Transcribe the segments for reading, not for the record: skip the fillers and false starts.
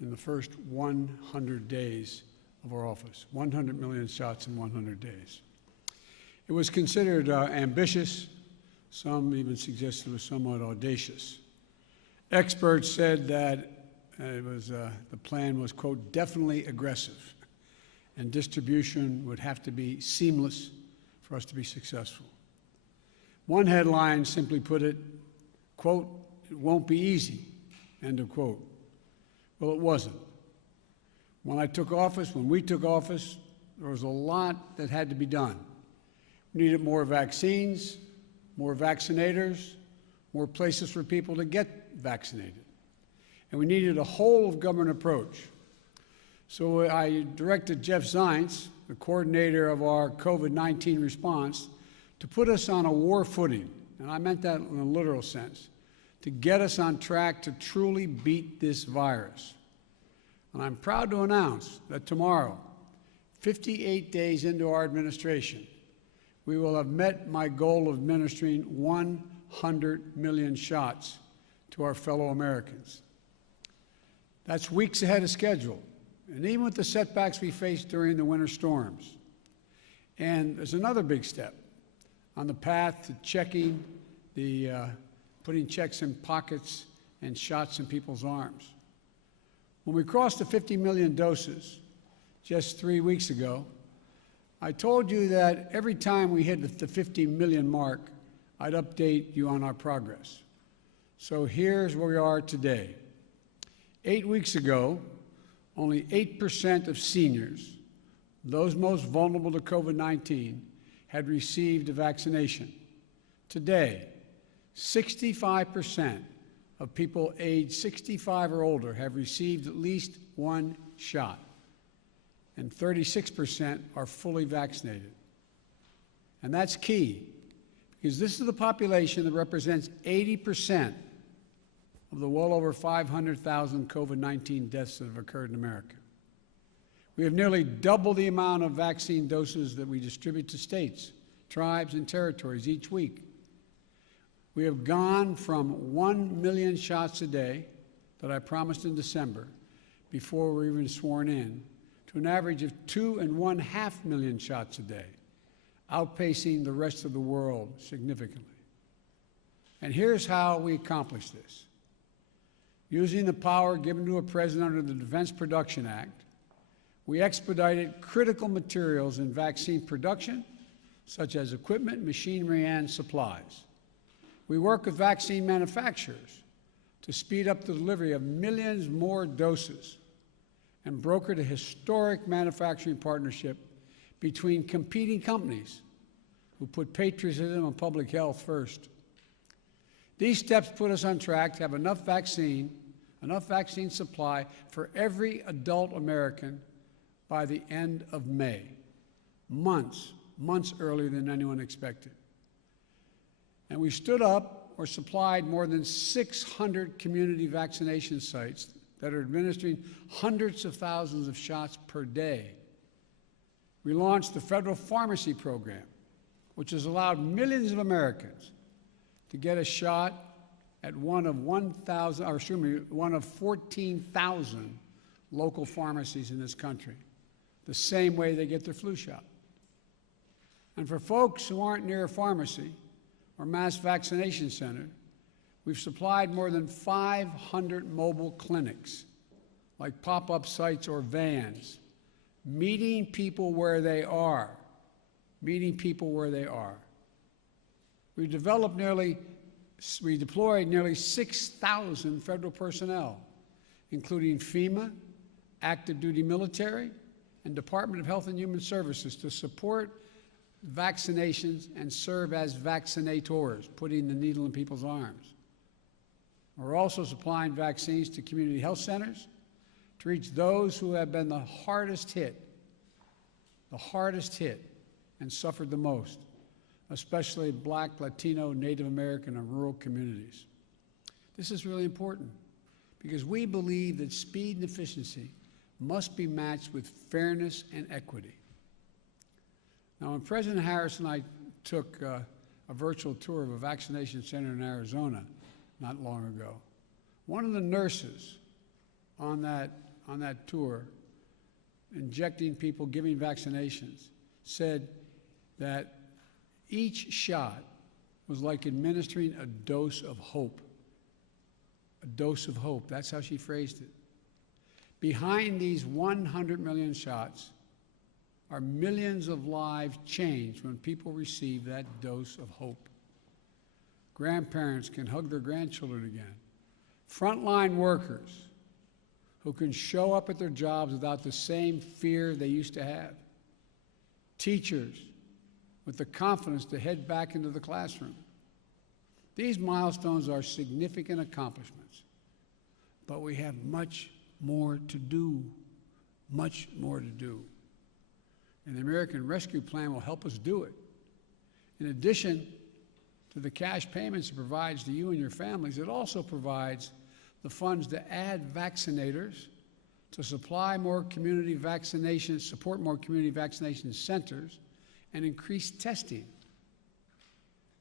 in the first 100 days of our office. 100 million shots in 100 days. It was considered ambitious. Some even suggested it was somewhat audacious. Experts said that the plan was, quote, definitely aggressive, and distribution would have to be seamless for us to be successful. One headline simply put it, quote, it won't be easy, end of quote. Well, it wasn't. When we took office, there was a lot that had to be done. We needed more vaccines, more vaccinators, more places for people to get vaccinated. And we needed a whole-of-government approach. So I directed Jeff Zients, the coordinator of our COVID-19 response, to put us on a war footing, and I meant that in a literal sense, to get us on track to truly beat this virus. And I'm proud to announce that tomorrow, 58 days into our administration, we will have met my goal of administering 100 million shots to our fellow Americans. That's weeks ahead of schedule, and even with the setbacks we faced during the winter storms. And there's another big step on the path to checking putting checks in pockets and shots in people's arms. When we crossed the 50 million doses just 3 weeks ago, I told you that every time we hit the 50 million mark, I'd update you on our progress. So here's where we are today. 8 weeks ago, only 8% of seniors, those most vulnerable to COVID-19, had received a vaccination. Today, 65% of people aged 65 or older have received at least one shot, and 36% are fully vaccinated. And that's key, because this is the population that represents 80% of the well over 500,000 COVID-19 deaths that have occurred in America. We have nearly doubled the amount of vaccine doses that we distribute to states, tribes, and territories each week. We have gone from 1 million shots a day that I promised in December before we were even sworn in to an average of 2.5 million shots a day, outpacing the rest of the world significantly. And here's how we accomplished this. Using the power given to a president under the Defense Production Act, we expedited critical materials in vaccine production, such as equipment, machinery, and supplies. We work with vaccine manufacturers to speed up the delivery of millions more doses and brokered a historic manufacturing partnership between competing companies who put patriotism and public health first. These steps put us on track to have enough vaccine supply for every adult American by the end of May, months earlier than anyone expected. And we stood up or supplied more than 600 community vaccination sites that are administering hundreds of thousands of shots per day. We launched the federal pharmacy program, which has allowed millions of Americans to get a shot at one of 14,000 local pharmacies in this country, the same way they get their flu shot. And for folks who aren't near a pharmacy or mass vaccination center, we've supplied more than 500 mobile clinics, like pop-up sites or vans, meeting people where they are, We deployed nearly 6,000 federal personnel, including FEMA, active duty military, and Department of Health and Human Services to support vaccinations and serve as vaccinators, putting the needle in people's arms. We're also supplying vaccines to community health centers to reach those who have been the hardest hit and suffered the most, especially Black, Latino, Native American, and rural communities. This is really important because we believe that speed and efficiency must be matched with fairness and equity. Now, when President Harris and I took a virtual tour of a vaccination center in Arizona not long ago, one of the nurses on that on that tour, injecting people, giving vaccinations, said that each shot was like administering a dose of hope. A dose of hope. That's how she phrased it. Behind these 100 million shots are millions of lives changed when people receive that dose of hope. Grandparents can hug their grandchildren again. Frontline workers who can show up at their jobs without the same fear they used to have. Teachers with the confidence to head back into the classroom. These milestones are significant accomplishments, but we have much more to do, much more to do. And the American Rescue Plan will help us do it. In addition to the cash payments it provides to you and your families, it also provides the funds to add vaccinators, to supply more community vaccinations, support more community vaccination centers, and increase testing.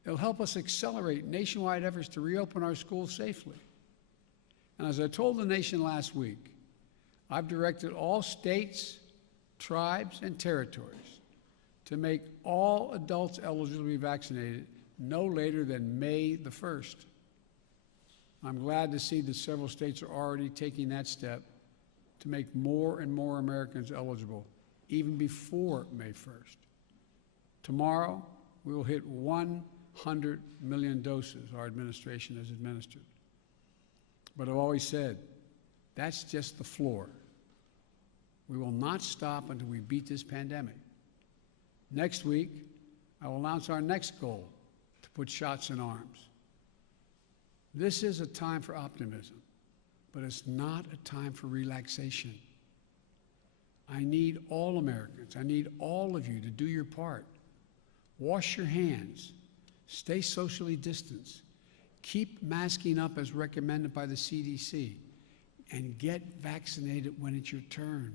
It'll help us accelerate nationwide efforts to reopen our schools safely. And as I told the nation last week, I've directed all states, tribes, and territories to make all adults eligible to be vaccinated no later than May the 1st. I'm glad to see that several states are already taking that step to make more and more Americans eligible, even before May 1st. Tomorrow, we will hit 100 million doses our administration has administered. But I've always said, that's just the floor. We will not stop until we beat this pandemic. Next week, I will announce our next goal to put shots in arms. This is a time for optimism, but it's not a time for relaxation. I need all Americans, I need all of you to do your part. Wash your hands, stay socially distanced, keep masking up as recommended by the CDC, and get vaccinated when it's your turn.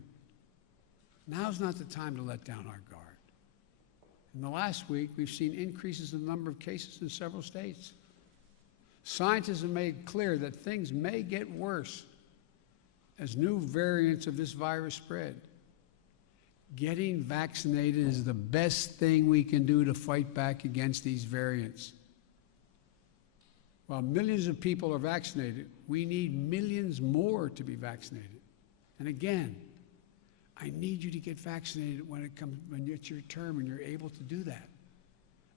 Now's not the time to let down our guard. In the last week, we've seen increases in the number of cases in several states. Scientists have made clear that things may get worse as new variants of this virus spread. Getting vaccinated is the best thing we can do to fight back against these variants. While millions of people are vaccinated, we need millions more to be vaccinated. And again, I need you to get vaccinated when it's your term and you're able to do that.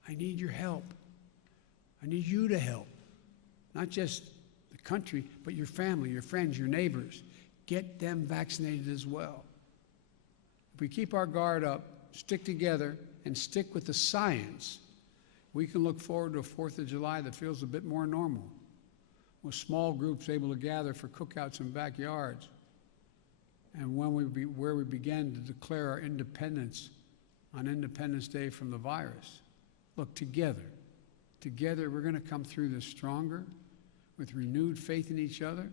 I need your help. I need you to help. Not just the country, but your family, your friends, your neighbors. Get them vaccinated as well. If we keep our guard up, stick together, and stick with the science, we can look forward to a 4th of July that feels a bit more normal, with small groups able to gather for cookouts in backyards, and where we begin to declare our independence on Independence Day from the virus. Look, together we're going to come through this stronger, with renewed faith in each other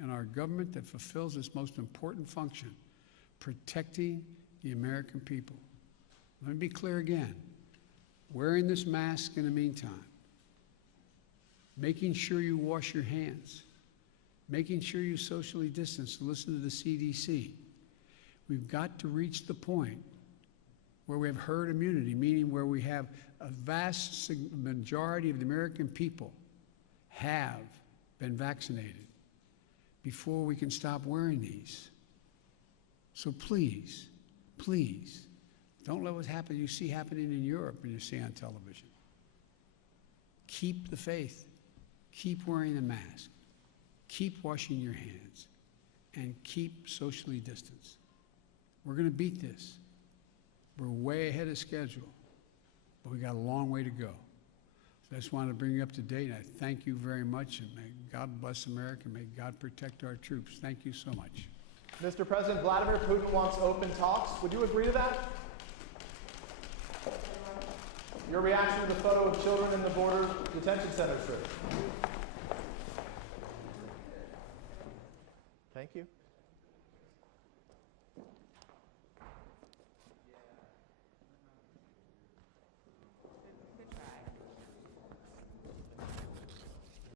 and our government that fulfills its most important function, protecting the American people. Let me be clear again. Wearing this mask in the meantime, making sure you wash your hands, making sure you socially distance, listen to the CDC. We've got to reach the point where we have herd immunity, meaning where we have a vast majority of the American people have been vaccinated before we can stop wearing these. So please, please, don't let what you see happening in Europe and you see on television. Keep the faith. Keep wearing the mask. Keep washing your hands. And keep socially distanced. We're going to beat this. We're way ahead of schedule, but we got a long way to go. So I just wanted to bring you up to date. I thank you very much, and may God bless America. May God protect our troops. Thank you so much. Mr. President, Vladimir Putin wants open talks. Would you agree to that? Your reaction to the photo of children in the border detention center, sir? Thank you.